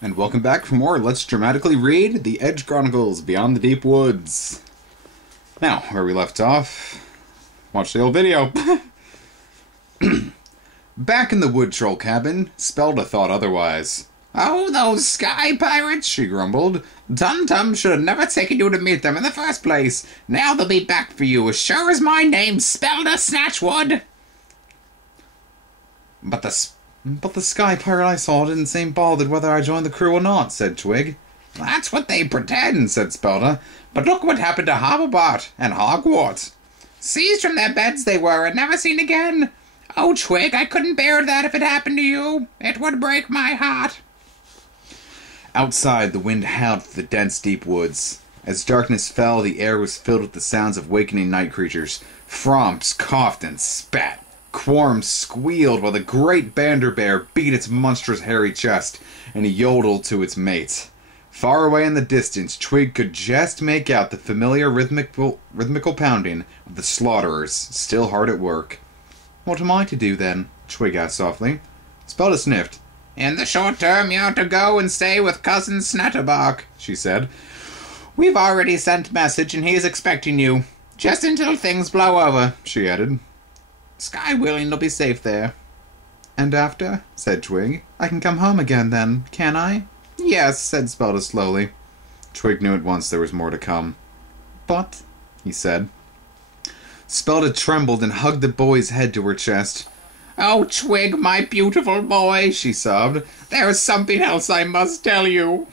And welcome back for more Let's Dramatically Read The Edge Chronicles Beyond the Deep Woods. Now, where we left off, watch the old video. Back in the wood troll cabin, Spelda thought otherwise. "Oh, those sky pirates," she grumbled. "Tum-Tum should have never taken you to meet them in the first place. Now they'll be back for you as sure as my name's Spelda Snatchwood." But the sky pirate I saw didn't seem bothered whether I joined the crew or not," said Twig. "That's what they pretend," said Spelda. "But look what happened to Hobblepot and Hogwarts. Seized from their beds they were and never seen again. Oh, Twig, I couldn't bear that if it happened to you. It would break my heart." Outside, the wind howled through the dense deep woods. As darkness fell, the air was filled with the sounds of wakening night creatures. Fromps coughed and spat. Quorm squealed while the great Banderbear beat its monstrous hairy chest and yodeled to its mates. Far away in the distance, Twig could just make out the familiar rhythmical pounding of the slaughterers, still hard at work. "What am I to do, then?" Twig asked softly. Spelda sniffed. "In the short term, you ought to go and stay with Cousin Snatterbark," she said. "We've already sent message, and he is expecting you. Just until things blow over," she added. "Sky willing, you'll be safe there." "And after?" said Twig. "I can come home again, then, can I?" "Yes," said Spelda slowly. Twig knew at once there was more to come. "But," he said. Spelda trembled and hugged the boy's head to her chest. "Oh, Twig, my beautiful boy," she sobbed. "There is something else I must tell you."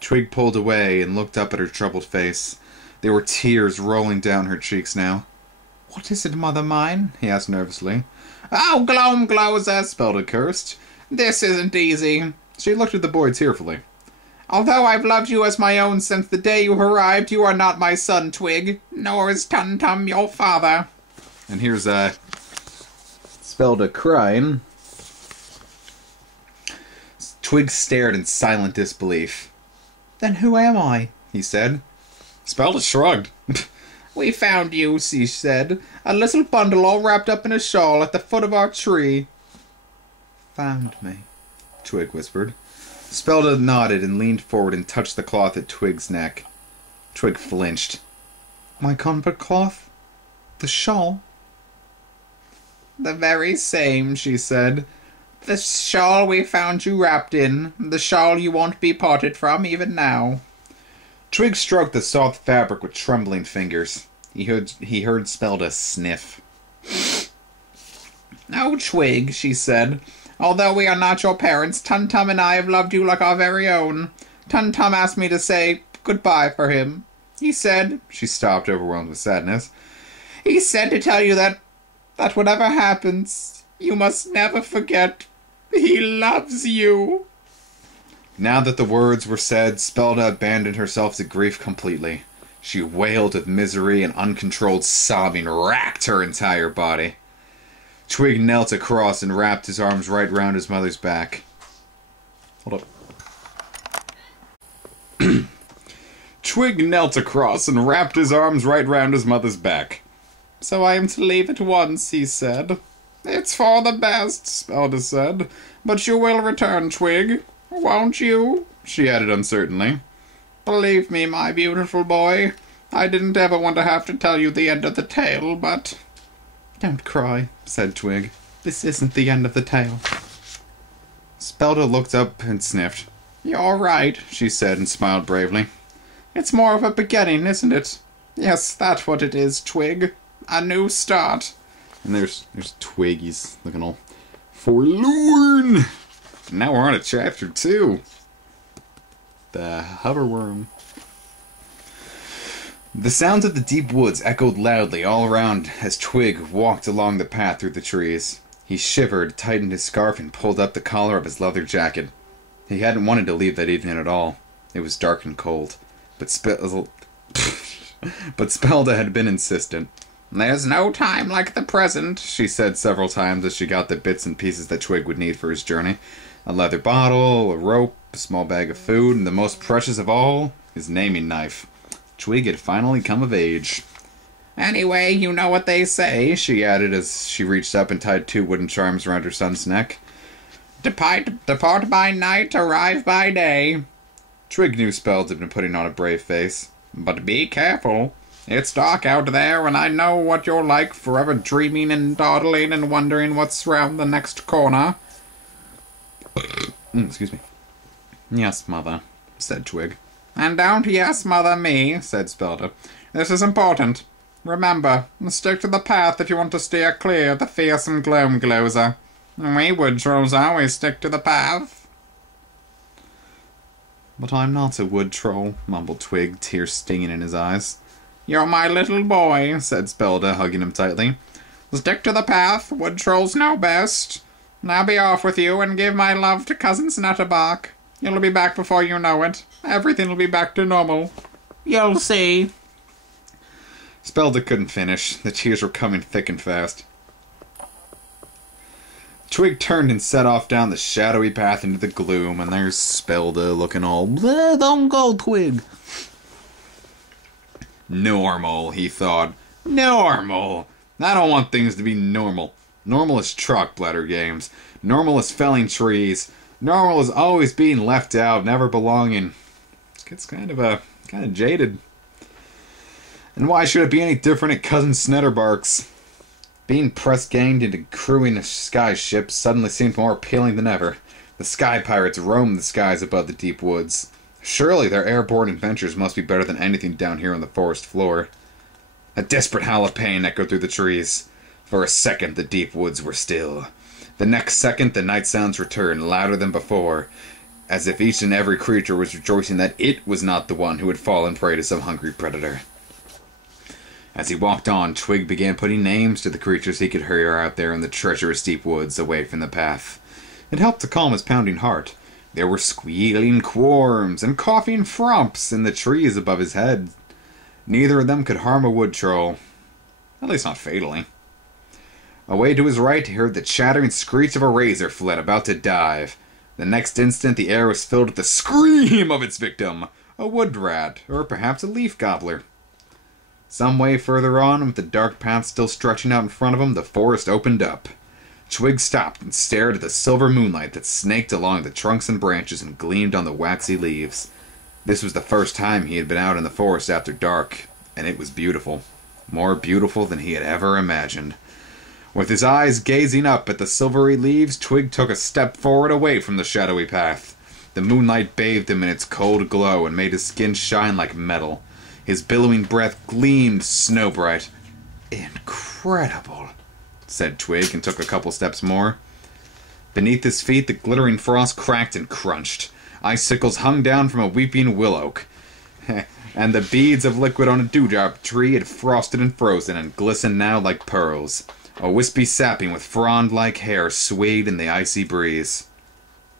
Twig pulled away and looked up at her troubled face. There were tears rolling down her cheeks now. "What is it, mother mine?" he asked nervously. "Oh, Gloam Gloza," Spelda cursed. "This isn't easy." She looked at the boy tearfully. "Although I've loved you as my own since the day you arrived, you are not my son, Twig, nor is Tum-Tum your father." And here's Spelda crying. Twig stared in silent disbelief. "Then who am I?" he said. Spelda shrugged. "We found you," she said. "A little bundle all wrapped up in a shawl at the foot of our tree." "Found me," Twig whispered. Spelda nodded and leaned forward and touched the cloth at Twig's neck. Twig flinched. "My comfort cloth? The shawl?" "The very same," she said. "The shawl we found you wrapped in. The shawl you won't be parted from even now." Twig stroked the soft fabric with trembling fingers. He heard Spelda sniff. "Oh, Twig," she said. "Although we are not your parents, Tum-Tum and I have loved you like our very own. Tum-Tum asked me to say goodbye for him. He said—" She stopped, overwhelmed with sadness. "He said to tell you that whatever happens, you must never forget he loves you." Now that the words were said, Spelda abandoned herself to grief completely. She wailed with misery, and uncontrolled sobbing racked her entire body. Twig knelt across and wrapped his arms right round his mother's back. Hold up. Twig knelt across and wrapped his arms right round his mother's back. "So I am to leave at once," he said. "It's for the best," Spelda said. "But you will return, Twig, won't you?" she added uncertainly. "Believe me, my beautiful boy, I didn't ever want to have to tell you the end of the tale, but—" "Don't cry," said Twig. "This isn't the end of the tale." Spelda looked up and sniffed. "You're right," she said, and smiled bravely. "It's more of a beginning, isn't it? Yes, that's what it is, Twig. A new start." And there's Twig. He's looking all forlorn. And now we're on to chapter 2. The Hoverworm. The sounds of the deep woods echoed loudly all around as Twig walked along the path through the trees. He shivered, tightened his scarf, and pulled up the collar of his leather jacket. He hadn't wanted to leave that evening at all. It was dark and cold. But Spelda had been insistent. "There's no time like the present," she said several times as she got the bits and pieces that Twig would need for his journey. A leather bottle, a rope, a small bag of food, and the most precious of all, his naming knife. Twig had finally come of age. "Anyway, you know what they say," she added as she reached up and tied 2 wooden charms around her son's neck. Depart by night, arrive by day. Twig knew Spells had been putting on a brave face. But be careful. It's dark out there, and I know what you're like, forever dreaming and dawdling and wondering what's round the next corner. Excuse me. Yes, Mother, said Twig. And don't yes, Mother, me, said Spelda. This is important. Remember, stick to the path if you want to steer clear of the fearsome Gloam-Gloser. We wood trolls always stick to the path. But I'm not a wood troll, mumbled Twig, tears stinging in his eyes. You're my little boy, said Spelda, hugging him tightly. Stick to the path, wood trolls know best. Now be off with you and give my love to Cousin Snutterbark. You'll be back before you know it. Everything will be back to normal. You'll see. Spelda couldn't finish. The tears were coming thick and fast. Twig turned and set off down the shadowy path into the gloom, and there's Spelda looking all, don't go, Twig. Normal, he thought. Normal. I don't want things to be normal. Normal is truck bladder games. Normal is felling trees. Normal is always being left out, never belonging. It's kind of jaded. And why should it be any different at Cousin Snutterbark's? Being press-ganged into crewing a sky ship suddenly seemed more appealing than ever. The sky pirates roamed the skies above the deep woods. Surely their airborne adventures must be better than anything down here on the forest floor. A desperate howl of pain echoed through the trees. For a second, the deep woods were still. The next second, the night sounds returned, louder than before, as if each and every creature was rejoicing that it was not the one who had fallen prey to some hungry predator. As he walked on, Twig began putting names to the creatures he could hear out there in the treacherous deep woods away from the path. It helped to calm his pounding heart. There were squealing quarms and coughing frumps in the trees above his head. Neither of them could harm a wood troll. At least not fatally. Away to his right, he heard the chattering screech of a razor flit about to dive. The next instant, the air was filled with the scream of its victim, a wood rat, or perhaps a leaf gobbler. Some way further on, with the dark path still stretching out in front of him, the forest opened up. Twig stopped and stared at the silver moonlight that snaked along the trunks and branches and gleamed on the waxy leaves. This was the first time he had been out in the forest after dark, and it was beautiful. More beautiful than he had ever imagined. With his eyes gazing up at the silvery leaves, Twig took a step forward away from the shadowy path. The moonlight bathed him in its cold glow and made his skin shine like metal. His billowing breath gleamed snow-bright. Incredible, said Twig, and took a couple steps more. Beneath his feet, the glittering frost cracked and crunched. Icicles hung down from a weeping willow, and the beads of liquid on a dewdrop tree had frosted and frozen and glistened now like pearls. A wispy sapling with frond-like hair swayed in the icy breeze.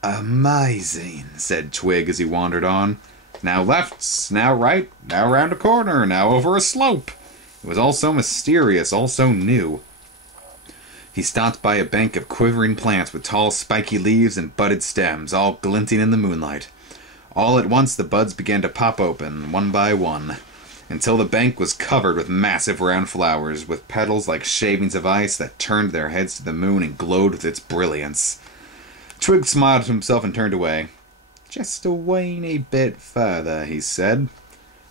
Amazing, said Twig as he wandered on. Now left, now right, now round a corner, now over a slope. It was all so mysterious, all so new. He stopped by a bank of quivering plants with tall spiky leaves and budded stems, all glinting in the moonlight. All at once the buds began to pop open, one by one, until the bank was covered with massive round flowers, with petals like shavings of ice that turned their heads to the moon and glowed with its brilliance. Twig smiled to himself and turned away. Just a weeny bit further, he said.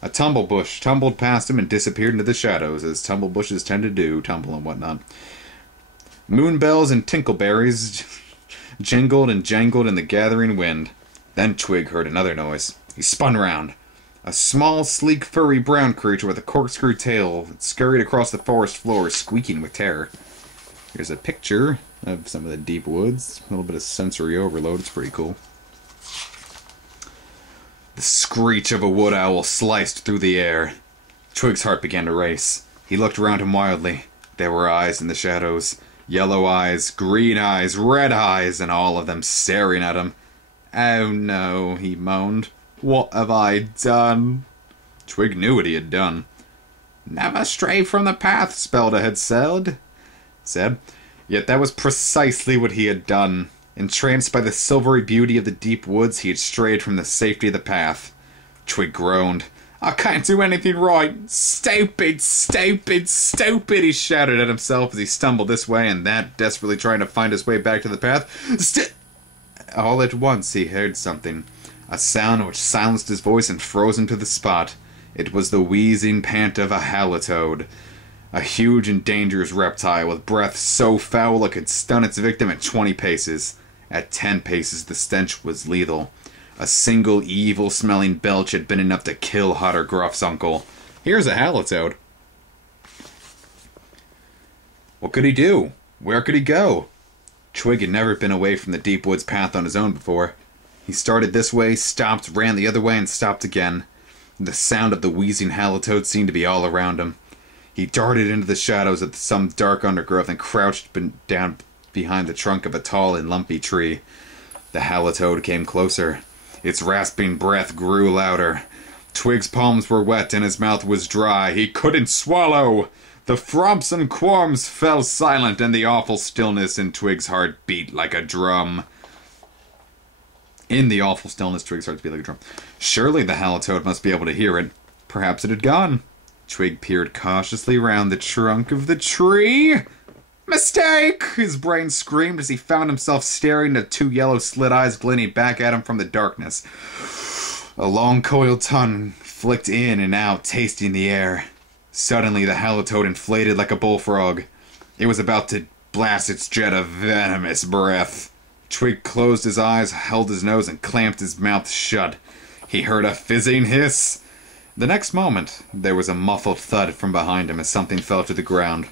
A tumble bush tumbled past him and disappeared into the shadows, as tumble bushes tend to do, tumble and whatnot. Moonbells and tinkleberries jingled and jangled in the gathering wind. Then Twig heard another noise. He spun round. A small, sleek, furry brown creature with a corkscrew tail scurried across the forest floor, squeaking with terror. Here's a picture of some of the deep woods. A little bit of sensory overload. It's pretty cool. The screech of a wood owl sliced through the air. Twig's heart began to race. He looked around him wildly. There were eyes in the shadows. Yellow eyes, green eyes, red eyes, and all of them staring at him. Oh no, he moaned. What have I done? Twig knew what he had done. Never stray from the path, Spelda had said. Yet that was precisely what he had done. Entranced by the silvery beauty of the deep woods, he had strayed from the safety of the path. Twig groaned. I can't do anything right. Stupid, stupid, stupid, he shouted at himself as he stumbled this way and that, desperately trying to find his way back to the path. all at once he heard something. A sound which silenced his voice and froze him to the spot. It was the wheezing pant of a halitoad. A huge and dangerous reptile with breath so foul it could stun its victim at 20 paces. At 10 paces the stench was lethal. A single evil-smelling belch had been enough to kill Hotter Gruff's uncle. Here's a halitoad. What could he do? Where could he go? Twig had never been away from the Deepwoods path on his own before. He started this way, stopped, ran the other way, and stopped again. The sound of the wheezing halitoad seemed to be all around him. He darted into the shadows of some dark undergrowth and crouched down behind the trunk of a tall and lumpy tree. The halitoad came closer. Its rasping breath grew louder. Twig's palms were wet and his mouth was dry. He couldn't swallow! The frumps and quorms fell silent, and the awful stillness in Twig's heart beat like a drum. In the awful stillness, Twig's heart beat like a drum. Surely the halitoad must be able to hear it. Perhaps it had gone. Twig peered cautiously round the trunk of the tree. Mistake! His brain screamed as he found himself staring at two yellow slit eyes glinting back at him from the darkness. A long coiled tongue flicked in and out, tasting the air. Suddenly, the halitoad inflated like a bullfrog. It was about to blast its jet of venomous breath. Twig closed his eyes, held his nose, and clamped his mouth shut. He heard a fizzing hiss. The next moment, there was a muffled thud from behind him as something fell to the ground.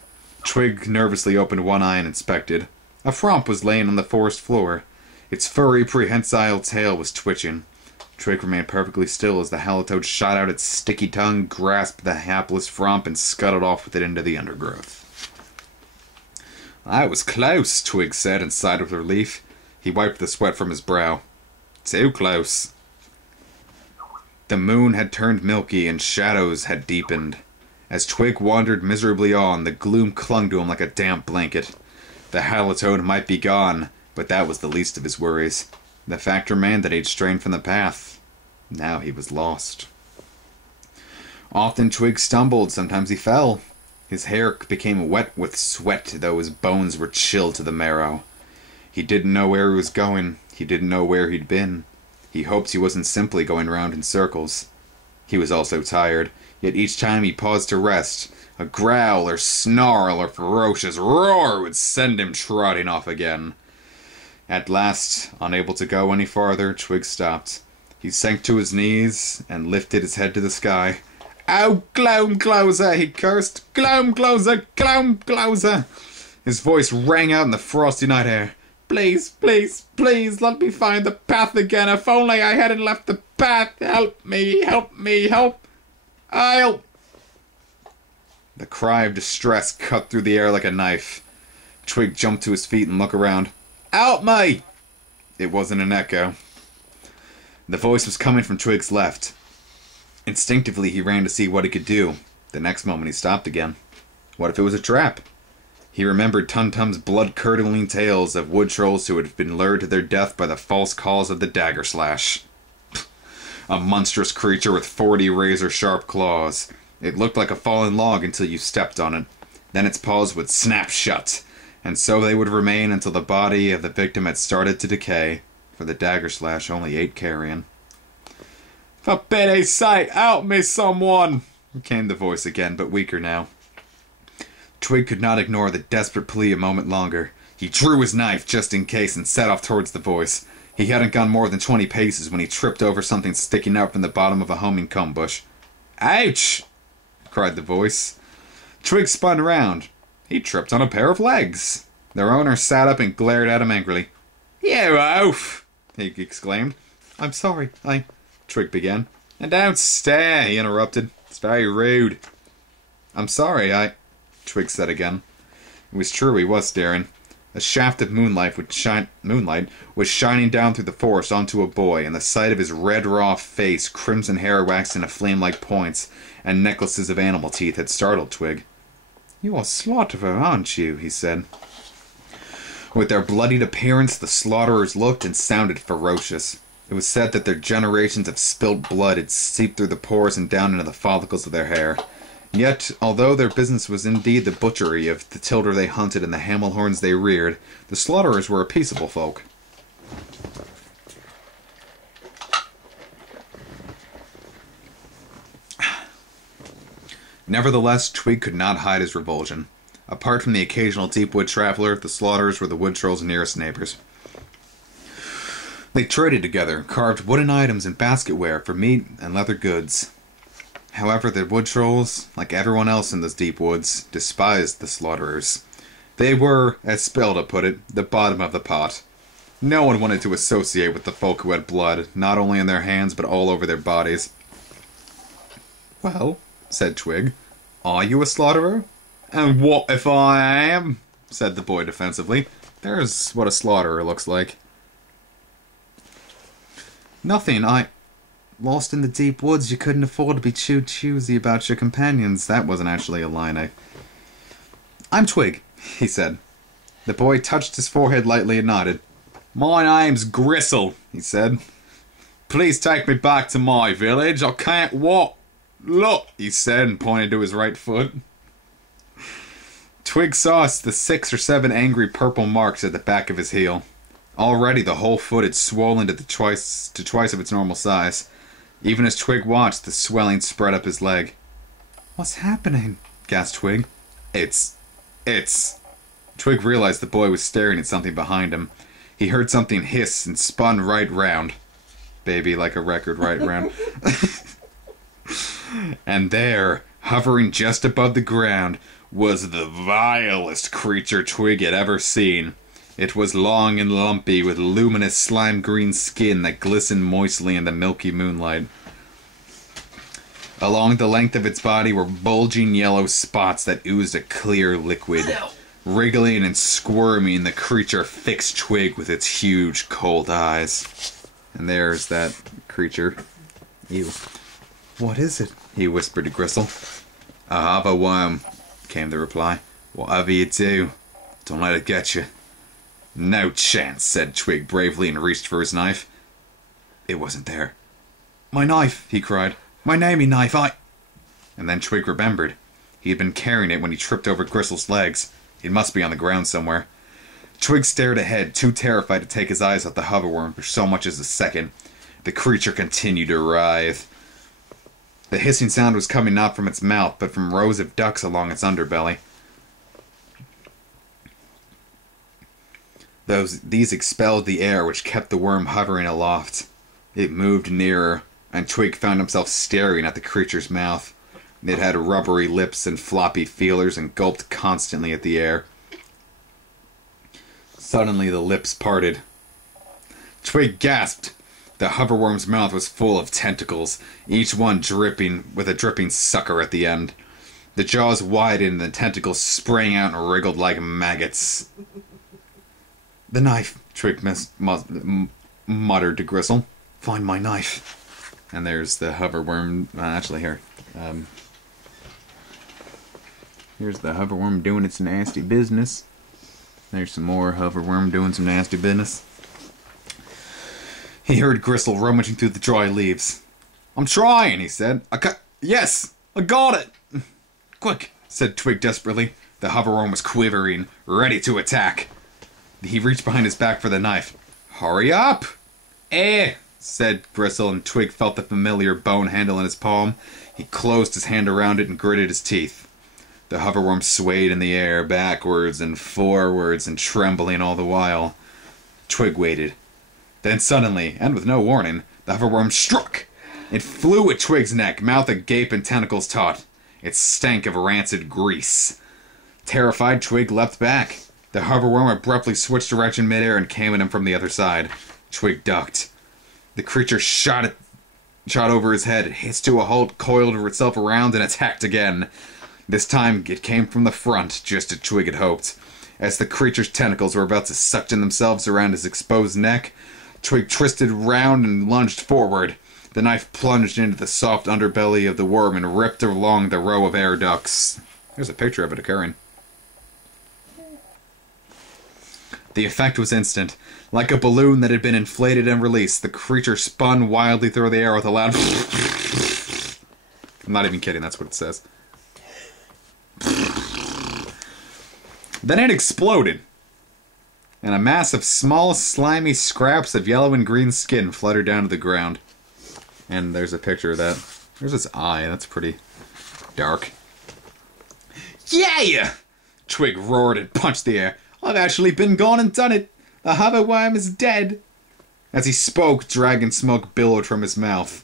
Twig nervously opened one eye and inspected. A frump was laying on the forest floor. Its furry, prehensile tail was twitching. Twig remained perfectly still as the halitoad shot out its sticky tongue, grasped the hapless frump, and scuttled off with it into the undergrowth. "I was close," Twig said, and sighed with relief. He wiped the sweat from his brow. "Too close." The moon had turned milky and shadows had deepened. As Twig wandered miserably on, the gloom clung to him like a damp blanket. The halitoad might be gone, but that was the least of his worries. The fact remained that he'd strayed from the path. Now he was lost. Often Twig stumbled, sometimes he fell. His hair became wet with sweat, though his bones were chilled to the marrow. He didn't know where he was going. He didn't know where he'd been. He hoped he wasn't simply going round in circles. He was also tired, yet each time he paused to rest, a growl or snarl or ferocious roar would send him trotting off again. At last, unable to go any farther, Twig stopped. He sank to his knees and lifted his head to the sky. "Oh, Gloamcloser!" he cursed. "Gloamcloser! Gloamcloser!" His voice rang out in the frosty night air. "Please, please, please, let me find the path again. If only I hadn't left the path. Help me, help me, help. I'll..." The cry of distress cut through the air like a knife. Twig jumped to his feet and looked around. "Help me!" It wasn't an echo. The voice was coming from Twig's left. Instinctively, he ran to see what he could do. The next moment, he stopped again. What if it was a trap? He remembered Tum-Tum's blood-curdling tales of wood trolls who had been lured to their death by the false calls of the dagger slash. A monstrous creature with 40 razor-sharp claws. It looked like a fallen log until you stepped on it. Then its paws would snap shut, and so they would remain until the body of the victim had started to decay, for the dagger slash only ate carrion. "For pity's sake, help me, someone!" came the voice again, but weaker now. Twig could not ignore the desperate plea a moment longer. He drew his knife just in case and set off towards the voice. He hadn't gone more than 20 paces when he tripped over something sticking out from the bottom of a honeycomb bush. "Ouch!" cried the voice. Twig spun round. He tripped on a pair of legs. Their owner sat up and glared at him angrily. "You oaf!" he exclaimed. "I'm sorry, Twig began. "And don't stare," he interrupted. "It's very rude." "I'm sorry, Twig said again. It was true, he was staring. A shaft of moonlight was shining down through the forest onto a boy, and the sight of his red raw face, crimson hair waxed into flame-like points, and necklaces of animal teeth had startled Twig. "You are Slaughterer, aren't you?" he said. With their bloodied appearance, the slaughterers looked and sounded ferocious. It was said that their generations of spilt blood had seeped through the pores and down into the follicles of their hair. Yet, although their business was indeed the butchery of the tilder they hunted and the hamel horns they reared, the slaughterers were a peaceable folk. Nevertheless, Twig could not hide his revulsion. Apart from the occasional Deepwood traveler, the slaughterers were the wood trolls' nearest neighbors. They traded together, carved wooden items and basketware for meat and leather goods. However, the wood trolls, like everyone else in the Deepwoods, despised the slaughterers. They were, as Spelda put it, the bottom of the pot. No one wanted to associate with the folk who had blood, not only in their hands but all over their bodies. "Well," said Twig, "are you a slaughterer?" "And what if I am?" said the boy defensively. "There's what a slaughterer looks like." "Nothing, lost in the deep woods, you couldn't afford to be choosy about your companions." That wasn't actually a line. "I'm Twig," he said. The boy touched his forehead lightly and nodded. "My name's Gristle," he said. "Please take me back to my village. I can't walk. Look," he said, and pointed to his right foot. Twig saw the 6 or 7 angry purple marks at the back of his heel. Already the whole foot had swollen to twice of its normal size. Even as Twig watched, the swelling spread up his leg. "What's happening?" gasped Twig. It's... Twig realized the boy was staring at something behind him. He heard something hiss and spun right round. Baby like a record right round. And there, hovering just above the ground, was the vilest creature Twig had ever seen. It was long and lumpy, with luminous slime-green skin that glistened moistly in the milky moonlight. Along the length of its body were bulging yellow spots that oozed a clear liquid. Wriggling and squirming, the creature fixed Twig with its huge, cold eyes. And there's that creature. Ew. "What is it?" he whispered to Gristle. "A hoverworm," came the reply. "Whatever you do, don't let it get you." "No chance," said Twig bravely and reached for his knife. It wasn't there. "My knife!" he cried. "My naming knife, And then Twig remembered. He had been carrying it when he tripped over Gristle's legs. It must be on the ground somewhere. Twig stared ahead, too terrified to take his eyes off the hoverworm for so much as a second. The creature continued to writhe. The hissing sound was coming not from its mouth, but from rows of ducts along its underbelly. These expelled the air which kept the worm hovering aloft. It moved nearer, and Twig found himself staring at the creature's mouth. It had rubbery lips and floppy feelers and gulped constantly at the air. Suddenly the lips parted. Twig gasped. The hoverworm's mouth was full of tentacles, each one dripping with a dripping sucker at the end. The jaws widened and the tentacles sprang out and wriggled like maggots. "The knife," Twig muttered to Gristle. "Find my knife." And there's the hoverworm. Actually, here. Here's the hoverworm doing its nasty business. There's some more hoverworm doing some nasty business. He heard Gristle rummaging through the dry leaves. "I'm trying," he said. Yes, I got it." "Quick," said Twig desperately. The hoverworm was quivering, ready to attack. He reached behind his back for the knife. "Hurry up!" Said Gristle, and Twig felt the familiar bone handle in his palm. He closed his hand around it and gritted his teeth. The hoverworm swayed in the air, backwards and forwards, and trembling all the while. Twig waited. Then suddenly, and with no warning, the hoverworm struck. It flew at Twig's neck, mouth agape and tentacles taut. It stank of rancid grease. Terrified, Twig leapt back. The hoverworm abruptly switched direction midair and came at him from the other side. Twig ducked. The creature shot over his head, hissed to a halt, coiled itself around, and attacked again. This time it came from the front, just as Twig had hoped. As the creature's tentacles were about to suction themselves around his exposed neck, Twig twisted round and lunged forward. The knife plunged into the soft underbelly of the worm and ripped along the row of air ducts. There's a picture of it occurring. The effect was instant. Like a balloon that had been inflated and released, the creature spun wildly through the air with a loud... I'm not even kidding, that's what it says. Then it exploded, and a mass of small, slimy scraps of yellow and green skin fluttered down to the ground. And there's a picture of that. There's its eye, that's pretty dark. Yeah! Twig roared and punched the air. I've actually been gone and done it. The hoverworm is dead. As he spoke, dragon smoke billowed from his mouth.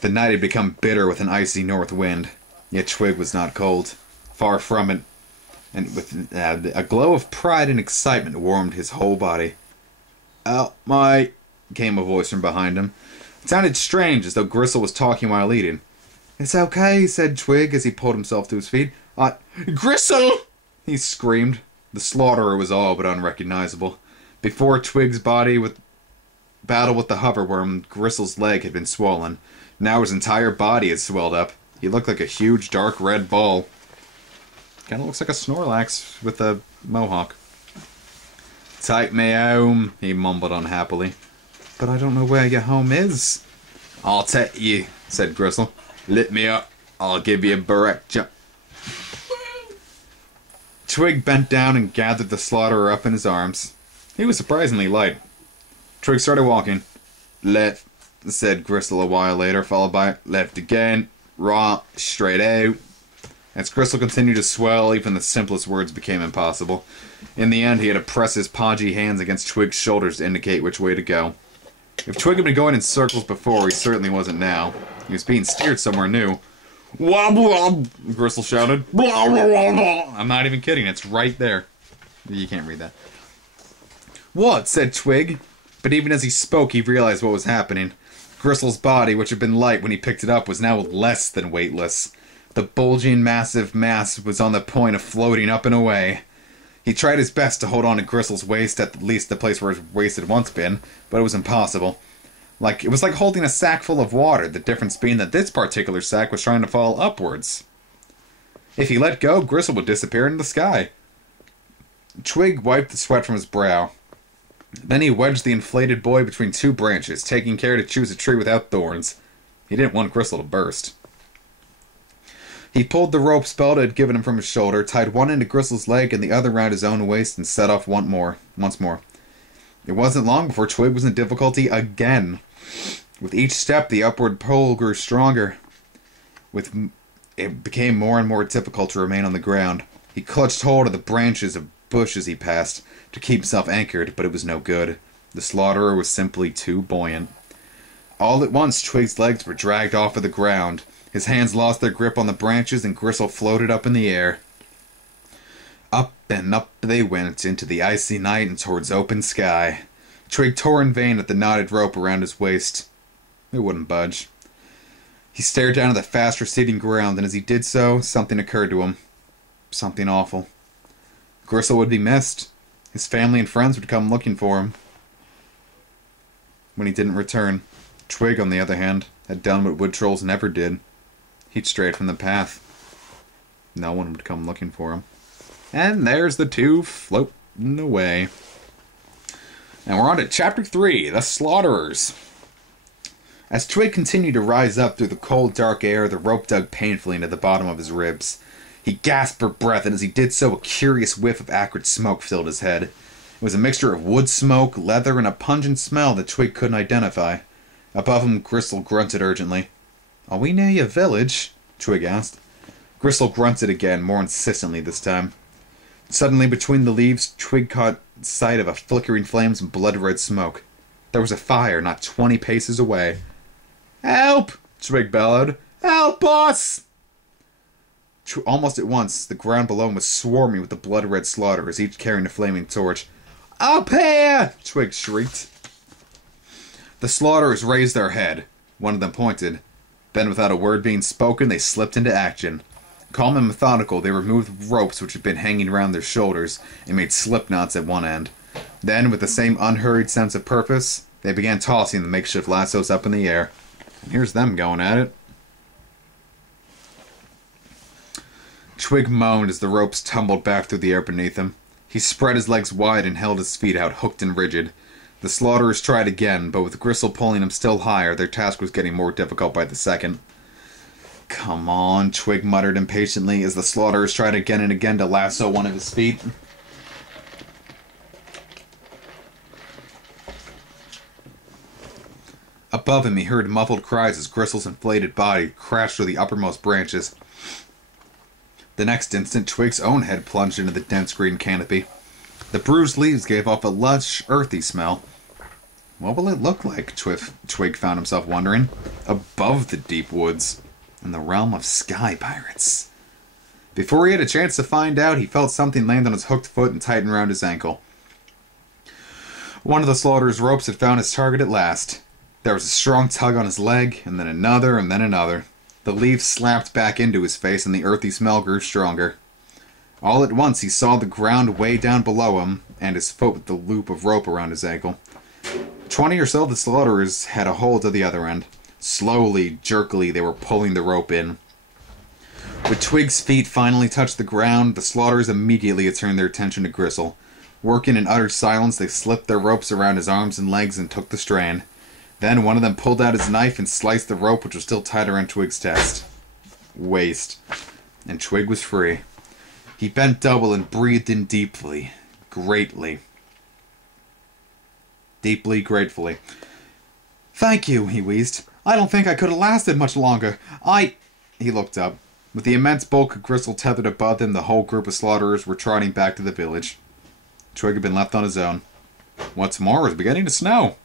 The night had become bitter with an icy north wind. Yet Twig was not cold. Far from it. And with a glow of pride and excitement warmed his whole body. "Oh, my," came a voice from behind him. It sounded strange, as though Gristle was talking while eating. "It's okay," said Twig as he pulled himself to his feet. Gristle!" he screamed. The slaughterer was all but unrecognizable. Before Twig's battle with the hoverworm, Gristle's leg had been swollen. Now his entire body had swelled up. He looked like a huge dark red ball. Kinda looks like a Snorlax with a mohawk. "Take me home," he mumbled unhappily. "But I don't know where your home is." "I'll take you," said Gristle. "Lift me up. I'll give you a barrack jump." Twig bent down and gathered the slaughterer up in his arms. He was surprisingly light. Twig started walking. "Left," said Gristle a while later, followed by "left again, right, straight out." As Gristle continued to swell, even the simplest words became impossible. In the end, he had to press his podgy hands against Twig's shoulders to indicate which way to go. If Twig had been going in circles before, he certainly wasn't now. He was being steered somewhere new. "Wob wob," Gristle shouted. "Blah, blah, blah, blah." I'm not even kidding, it's right there. You can't read that. "What?" said Twig. But even as he spoke, he realized what was happening. Gristle's body, which had been light when he picked it up, was now less than weightless. The bulging, massive mass was on the point of floating up and away. He tried his best to hold on to Gristle's waist, at least the place where his waist had once been, but it was impossible. It was like holding a sack full of water, the difference being that this particular sack was trying to fall upwards. If he let go, Gristle would disappear into the sky. Twig wiped the sweat from his brow. Then he wedged the inflated boy between two branches, taking care to choose a tree without thorns. He didn't want Gristle to burst. He pulled the rope's belt it had given him from his shoulder, tied one end to Gristle's leg and the other round his own waist, and set off once more. It wasn't long before Twig was in difficulty again. With each step, the upward pull grew stronger. It became more and more difficult to remain on the ground. He clutched hold of the branches of bushes he passed to keep himself anchored, but it was no good. The slaughterer was simply too buoyant. All at once, Twig's legs were dragged off of the ground. His hands lost their grip on the branches, and Gristle floated up in the air. Up and up they went, into the icy night and towards open sky. Twig tore in vain at the knotted rope around his waist. It wouldn't budge. He stared down at the fast receding ground, and as he did so, something occurred to him. Something awful. Gristle would be missed. His family and friends would come looking for him. When he didn't return, Twig, on the other hand, had done what wood trolls never did. He'd strayed from the path. No one would come looking for him. And there's the two floating away. And we're on to Chapter 3, The Slaughterers. As Twig continued to rise up through the cold, dark air, the rope dug painfully into the bottom of his ribs. He gasped for breath, and as he did so, a curious whiff of acrid smoke filled his head. It was a mixture of wood smoke, leather, and a pungent smell that Twig couldn't identify. Above him, Gristle grunted urgently. "Are we near your village?" Twig asked. Gristle grunted again, more insistently this time. Suddenly, between the leaves, Twig caught sight of a flickering flames and blood-red smoke. There was a fire not 20 paces away. "Help!" Twig bellowed. "Help us!" Almost at once, the ground below him was swarming with the blood-red slaughterers, each carrying a flaming torch. "Up here!" Twig shrieked. The slaughterers raised their head. One of them pointed. Then, without a word being spoken, they slipped into action. Calm and methodical, they removed ropes which had been hanging around their shoulders and made slip knots at one end. Then, with the same unhurried sense of purpose, they began tossing the makeshift lassos up in the air. And here's them going at it. Twig moaned as the ropes tumbled back through the air beneath him. He spread his legs wide and held his feet out, hooked and rigid. The slaughterers tried again, but with Gristle pulling him still higher, their task was getting more difficult by the second. "Come on," Twig muttered impatiently as the slaughterers tried again and again to lasso one of his feet. Above him, he heard muffled cries as Gristle's inflated body crashed through the uppermost branches. The next instant, Twig's own head plunged into the dense green canopy. The bruised leaves gave off a lush, earthy smell. What will it look like, Twig found himself wondering, above the deep woods, in the realm of sky pirates? Before he had a chance to find out, he felt something land on his hooked foot and tighten around his ankle. One of the slaughterer's ropes had found his target at last. There was a strong tug on his leg, and then another, and then another. The leaves slapped back into his face, and the earthy smell grew stronger. All at once, he saw the ground way down below him, and his foot with the loop of rope around his ankle. 20 or so of the slaughterers had a hold at the other end. Slowly, jerkily, they were pulling the rope in. When Twig's feet finally touched the ground, the slaughterers immediately had turned their attention to Gristle. Working in utter silence, they slipped their ropes around his arms and legs and took the strain. Then one of them pulled out his knife and sliced the rope, which was still tied around Twig's waist. And Twig was free. He bent double and breathed in deeply, greatly. Deeply, gratefully. "Thank you," he wheezed. "I don't think I could have lasted much longer. He looked up. With the immense bulk of Gristle tethered above them, the whole group of slaughterers were trotting back to the village. Twig had been left on his own. What's more, it was beginning to snow.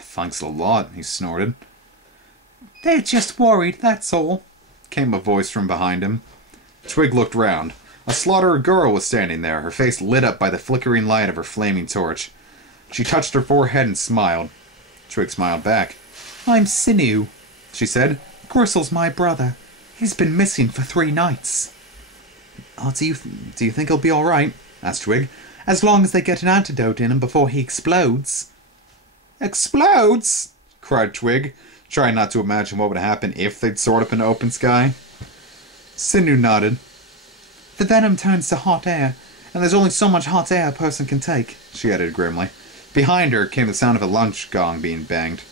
"Thanks a lot," he snorted. "They're just worried, that's all," came a voice from behind him. Twig looked round. A slaughterer girl was standing there, her face lit up by the flickering light of her flaming torch. She touched her forehead and smiled. Twig smiled back. "I'm Sinew," she said. "Gristle's my brother. He's been missing for 3 nights." "Oh, do you think he'll be all right?" asked Twig. "As long as they get an antidote in him before he explodes." "Explodes?" cried Twig, trying not to imagine what would happen if they'd soared up in the open sky. Sinew nodded. "The venom turns to hot air, and there's only so much hot air a person can take," she added grimly. Behind her came the sound of a lunch gong being banged.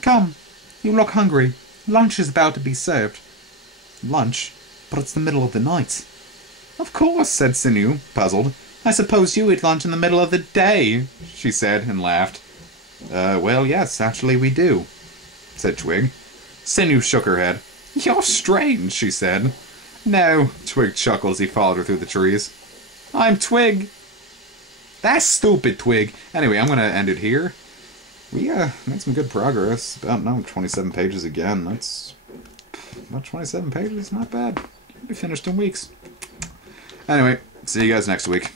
"Come, you look hungry. Lunch is about to be served." "Lunch? But it's the middle of the night." "Of course," said Sinew, puzzled. "I suppose you eat lunch in the middle of the day," she said, and laughed. Well, yes, actually we do," said Twig. Sinew shook her head. "You're strange," she said. "No," Twig chuckled as he followed her through the trees. "I'm Twig." "That's stupid, Twig." Anyway, I'm going to end it here. We made some good progress. About 27 pages again. That's about 27 pages. Not bad. We'll be finished in weeks. Anyway, see you guys next week.